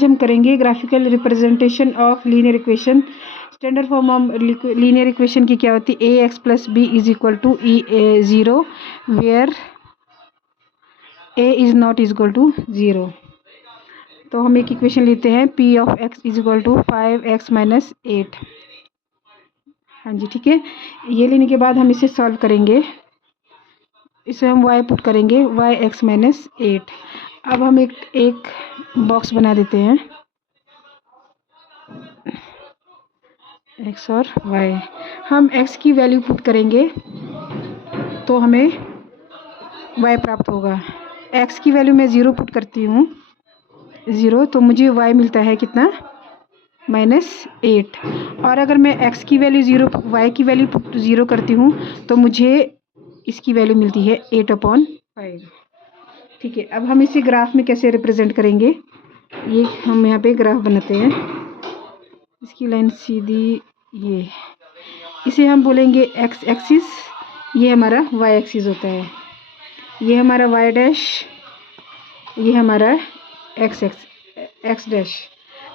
आज हम करेंगे graphical representation of linear equation. Standard form of linear equation की क्या होती है? A x plus b is equal to e zero where a is not is equal to zero. तो हम एक इक्वेशन लेते हैं, p of x is equal to 5x minus 8। हाँ जी, ठीक है। ये लेने के बाद हम इसे सॉल्व करेंगे। इसे हम y पुट करेंगे, y x माइनस 8। अब हम एक बॉक्स बना देते हैं, x और y। हम x की वैल्यू पुट करेंगे तो हमें y प्राप्त होगा। x की वैल्यू मैं 0 पुट करती हूँ, 0, तो मुझे y मिलता है कितना? -8। और अगर मैं x की वैल्यू 0, y की वैल्यू 0 करती हूँ तो मुझे इसकी वैल्यू मिलती है 8/5। ठीक है। अब हम इसे ग्राफ में कैसे रिप्रेजेंट करेंगे? ये हम यहाँ पे ग्राफ बनाते हैं, इसकी लाइन सीधी, ये इसे हम बोलेंगे x एक्सिस, ये हमारा y एक्सिस होता है, ये हमारा y डैश, ये हमारा x डैश।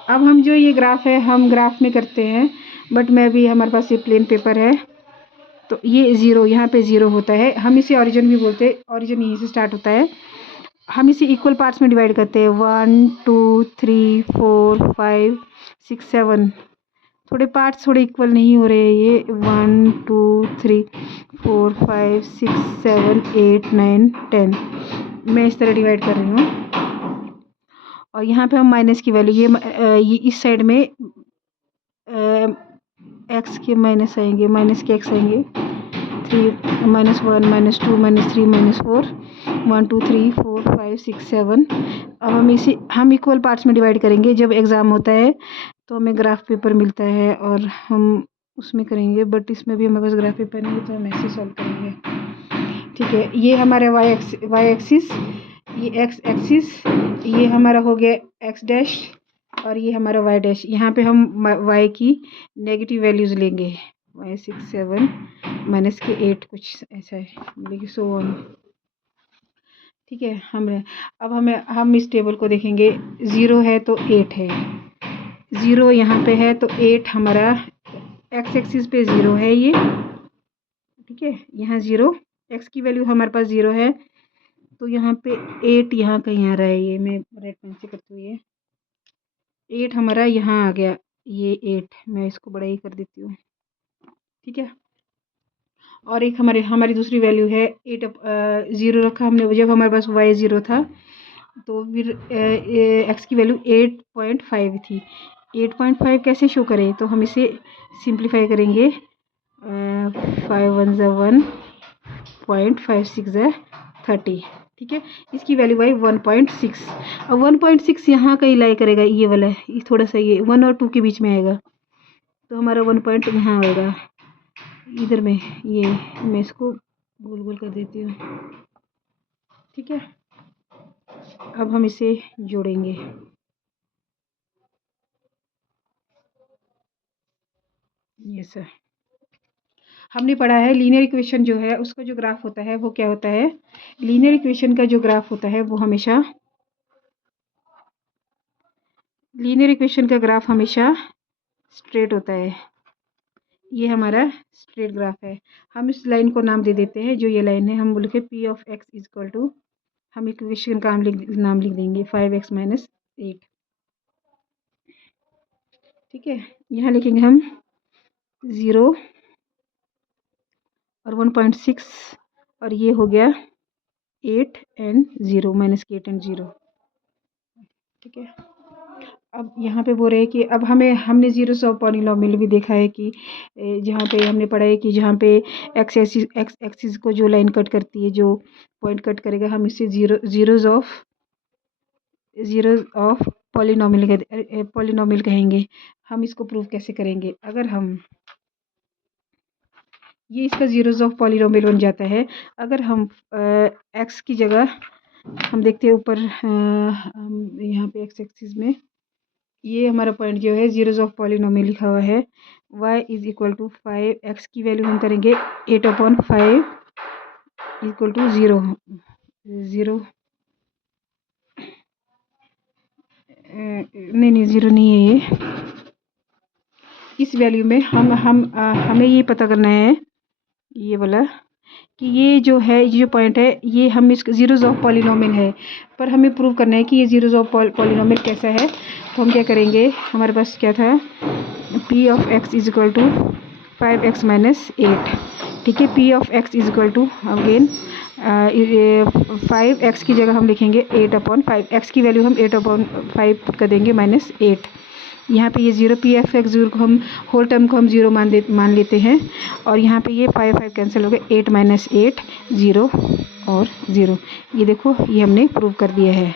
अब हम जो ये ग्राफ है हम ग्राफ में करते हैं, बट मैं भी, हमारे पास ये प्लेन पेपर है, तो ये 0 यहाँ पे 0 होता है। हम इसे ओरिजिन भी बोलते हैं, ओरिजिन यहीं से स्टार्ट होता है। हम इसे इक्वल पार्ट्स में डिवाइड करते हैं, 1 2 3 4 5 6 7। थोड़े पार्ट्स थोड़े इक्वल नहीं हो रहे हैं, ये 1 2 3 4 5 6 7 8 9 10, मैं इस तरह डिवाइड कर रही हूँ। और यहाँ पे हम माइनस की वैल्यू, ये इस साइड में एक्स के माइनस आएंगे, माइनस के एक्स आएंगे, 3 -1 -2 -3 -4 1 2 3 4 5 6 7। अब हम इसे इक्वल पार्ट्स में डिवाइड करेंगे। जब एग्ज़ाम होता है तो हमें ग्राफ पेपर मिलता है और हम उसमें करेंगे, बट इसमें भी हमारे पास ग्राफ पेपर नहीं है तो हम ऐसे सॉल्व करेंगे। ठीक है। ये हमारा y एक्सिस, ये x एक्सिस, ये हमारा हो गया x डैश, और ये हमारा y डैश। यहाँ पे हम y की नेगेटिव वैल्यूज़ लेंगे, y 6 7 माइनस के 8 कुछ ऐसा है, लेकिन सो ऑन। ठीक है। हम इस टेबल को देखेंगे, 0 है तो 8 है, 0 यहाँ पे है तो 8 हमारा x एक्सिस पे 0 है ये। ठीक है, यहाँ 0, x की वैल्यू हमारे पास 0 है, तो यहाँ पे 8 यहाँ कहीं आ रहा है, ये मैं रेड पेन से करती हूँ, ये 8 हमारा यहाँ आ गया, ये 8, मैं इसको बड़ा ही कर देती हूँ। ठीक है। और एक हमारी दूसरी वैल्यू है 8, 0 रखा हमने जब हमारे पास y 0 था, तो फिर x की वैल्यू 8.5 थी। 8.5 कैसे शो करें? तो हम इसे सिंप्लीफाई करेंगे, 5 1 1 0.5 6 30। ठीक है। इसकी वैल्यू आई 1.6। अब 1.6 यहाँ कहीं लाई करेगा, ये वाला ये थोड़ा सा, ये 1 और 2 के बीच में आएगा, तो हमारा 1 पॉइंट यहाँ आएगा इधर में, ये मैं इसको गोल गोल कर देती हूँ। ठीक है। अब हम इसे जोड़ेंगे, ये सर हमने पढ़ा है लीनियर इक्वेशन जो है उसका जो ग्राफ होता है वो क्या होता है? लीनियर इक्वेशन का जो ग्राफ होता है वो हमेशा, लीनियर इक्वेशन का ग्राफ हमेशा स्ट्रेट होता है। ये हमारा स्ट्रेट ग्राफ है। हम इस लाइन को नाम दे देते हैं, जो ये लाइन है हम बोल के P of x is equal to, हम इक्वेशन का नाम लिख देंगे 5x माइनस 8। ठीक है। यहाँ लिखेंगे हम 0 और 1.6, और ये हो गया 8 एंड 0, माइनस के 8 एंड 0। ठीक है। अब यहाँ पे बोल रहे हैं कि अब हमने जीरोस ऑफ पॉलीनोमियल भी देखा है कि जहाँ पे हमने पढ़ा है कि जहाँ पे एक्स एक्सिस को जो लाइन कट करती है, जो पॉइंट कट करेगा, हम इसे जीरोस ऑफ पॉलीनोमियल कहेंगे। हम इसको प्रूव कैसे करेंगे? अगर हम ये इसका जीरोस ऑफ पॉलीनोमियल बन जाता है अगर हम एक्स की जगह हम देखते हैं ऊपर, यहाँ पे एक्स एक्सिस में ये हमारा पॉइंट जो है जीरोस ऑफ पॉलीनोमियल लिखा हुआ है, y is equal to 5, X की वैल्यू हम करेंगे 8/5 इक्वल टू 0 0 नहीं 0 नहीं है ये। इस वैल्यू में हमें ये पता करना है, ये वाला, कि ये जो है, ये जो पॉइंट है, ये हम इसका जीरोज ऑफ पॉलिनोमियल है, पर हमें प्रूव करना है कि ये जीरोज ऑफ पॉलिनोमियल कैसा है। तो हम क्या करेंगे, हमारे पास क्या था, p ऑफ x is equal to 5x minus 8। ठीक है, p ऑफ x is equal to again 5x की जगह हम लिखेंगे 8/5, x की वैल्यू हम 8/5 कर देंगे माइनस 8। यहाँ पे ये 0, पी एफ एक्स 0 को हम होल टर्म को हम 0 मान लेते हैं, और यहाँ पे ये 5 कैंसिल हो गए, 8 माइनस 8 0 और 0। ये देखो, ये हमने प्रूव कर दिया है।